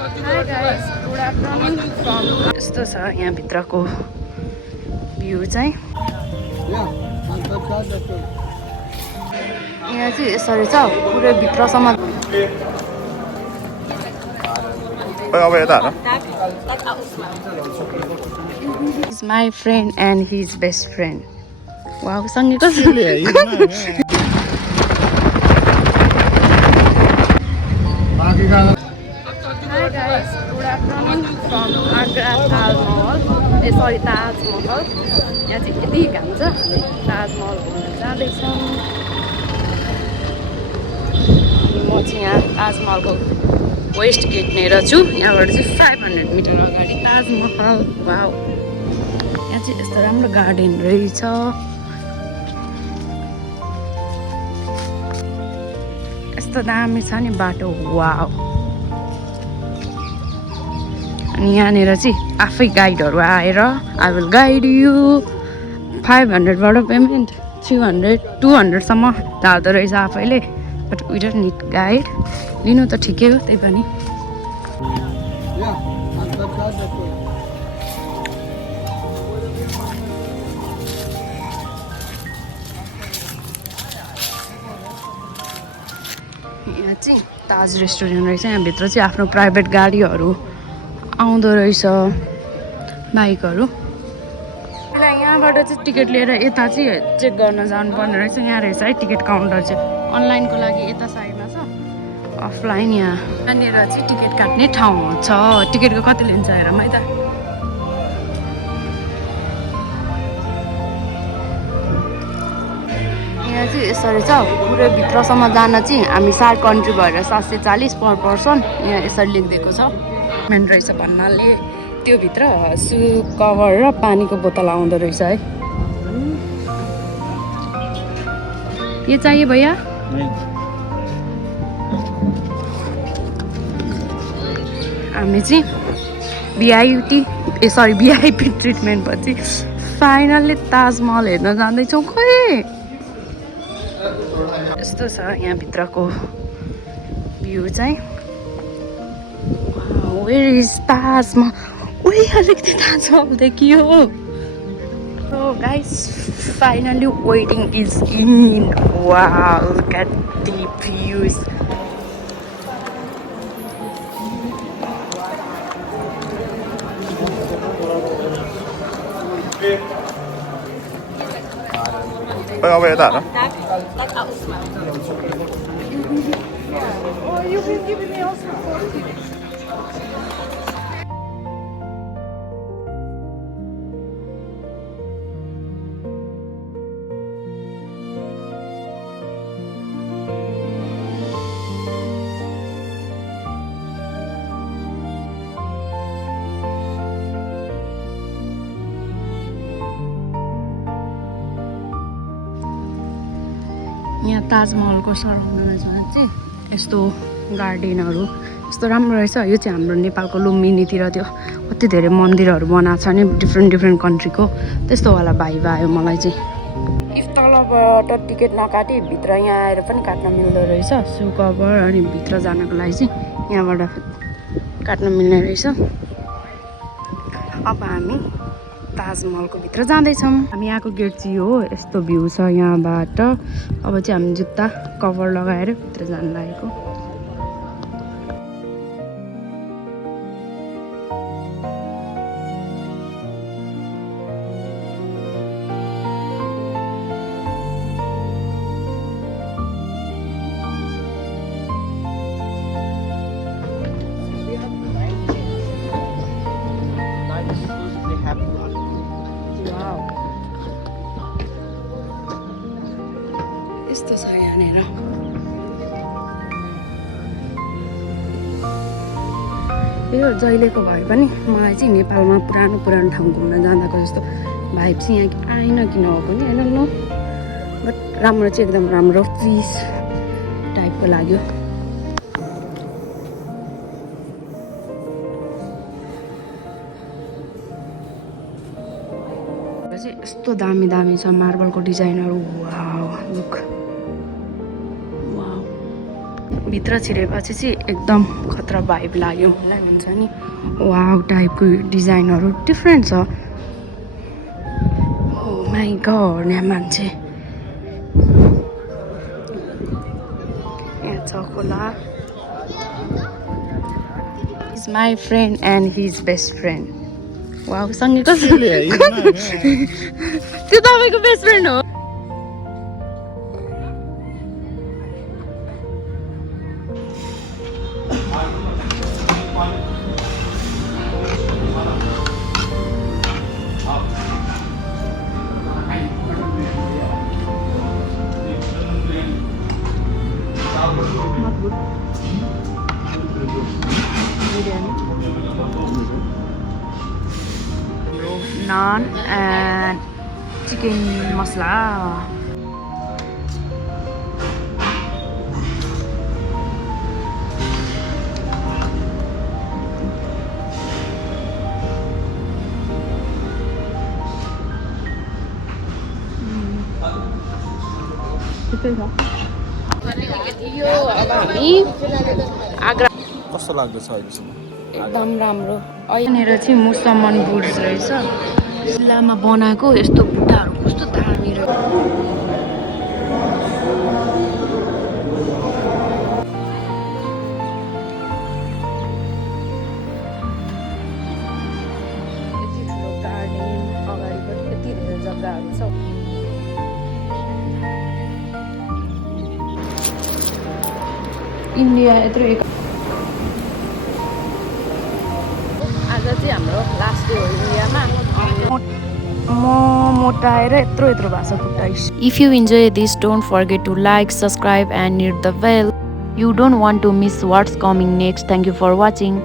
Hi guys, good afternoon from यस्तो छ यहाँ भित्रको भ्यू चाहिँ यहाँ चाहिँ यसरी छ पुरै भित्रसम्म अब यता हेर He's my friend and his best friend. Wow, सँगै कसरी Hi guys, good afternoon from Agra Taj Mahal. Sorry, Taj Mahal. यहाँ चाहिँ यति घाम छ ताज महल घुम्न जाँदैछौँ म चाहिँ यहाँ ताज महलको वेस्ट गेटनेर छु यहाँबाट चाहिँ 500 मिटर अगाडि ताज महल वाउ यहाँ चाहिँ यस्तो राम्रो गार्डन रहेछ यस्तो दामी छ नि बाटो वाउ अनि यहाँनिर चाहिँ आफै गाइडहरू आएर आई विल गाइड यु 500 बाट पेमेन्ट 300 200 सम्म झार्दो रहेछ आफैले but we don't need guide लिनु त ठिकै हो त्यही पनि यहाँ चाहिँ ताज रेस्टुरेन्ट रहेछ यहाँभित्र चाहिँ आफ्नो प्राइभेट गाडीहरू आउँदो रहेछ बाइकहरू यहाँबाट चाहिँ टिकट लिएर यता चाहिँ चेक गर्न जानुपर्ने रहेछ यहाँ रहेछ है टिकट काउन्टर चाहिँ अनलाइनको लागि यता साइडमा छ अफलाइन यहाँनिर चाहिँ टिकट काट्ने ठाउँ छ टिकटको कति लिन्छ हेरौँ है त यहाँ चाहिँ यसरी छ पुरै भित्रसम्म जान चाहिँ हामी 7 कन्ट्री भएर 740 पर पर्सन यहाँ यसरी लेखिदिएको छ मेन रहेछ भन्नाले त्यो भित्र सु कभर र पानीको बोतल आउँदो रहेछ है यो चाहिए भैया हामी चाहिँ भिआइपी ट्रिटमेन्ट पछि फाइनल्ली ताजमहल हेर्न जाँदैछौँ खोइ यस्तो छ यहाँ भित्रको भ्यू चाहिँ वेयर इज ताजमहल उही अलिकति ताजमहल देखियो So guys, finally waiting is in. Wow, look at the views. अब यता हेर Oh, you will give me also 40. यहाँ ताजमहलको सराउन्डमा चाहिँ यस्तो गार्डनहरू यस्तो राम्रो रहेछ यो चाहिँ हाम्रो नेपालको लुम्बिनीतिर त्यो कति धेरै मन्दिरहरू बनाएको छ नि डिफ्रेन्ट कन्ट्रीको त्यस्तोवाला भाइब आयो मलाई चाहिँ इफ तलबाट टिकट नकाटी भित्र यहाँ आएर पनि काट्न मिल्दो रहेछ सु कभर अनि भित्र जानको लागि चाहिँ यहाँबाट काट्न मिल्ने रहेछ अब हामी ताजमहलको भित्र जाँदैछौँ हामी यहाँको गेट चाहिँ हो यस्तो भ्यू छ यहाँबाट अब चाहिँ हामी जुत्ता कभर लगाएर भित्र जान लागेको यस्तो छ यहाँनिर यो जहिलेको भए पनि मलाई चाहिँ नेपालमा पुरानो ठाउँ घुम्न जाँदाको जस्तो भाइब चाहिँ यहाँ आएन किन हो पनि होइन न बट राम्रो चाहिँ एकदम राम्रो पिस टाइपको लाग्यो चाहिँ यस्तो दामी छ मार्बलको डिजाइनहरू वाउ लुक वाउ भित्र छिरेपछि चाहिँ एकदम खतरा भाइब लाग्यो मलाई हुन्छ नि वाउ टाइपको डिजाइनहरू डिफ्रेन्ट छ ओ माई गॉड यहाँ मान्छे यहाँ छ खोला is my friend and his best friend wow सँगै कसो त्यो तपाईँको बेस्ट फ्रेन्ड हो naan and chicken masala. यो अब हामी आग्रा कस्तो लाग्दैछ अहिलेसम्म एकदम राम्रो यहाँनिर चाहिँ मुसलमान बुड्स रहेछ जिल्लामा बनाएको यस्तो बुट्टाहरू कस्तो दामी रहेछ यति ठुलो गार्डन अगाडिपट्टि यति धेरै जग्गाहरू छ इन्डिया यत्रो आज चाहिँ हाम्रो लास्ट डे हो इन्डियामा म मोटाएर यत्रो यत्रो भएको छ खुट्टा If you enjoy this, don't forget to like, subscribe and hit the bell. You don't want to miss what's coming next. Thank you for watching.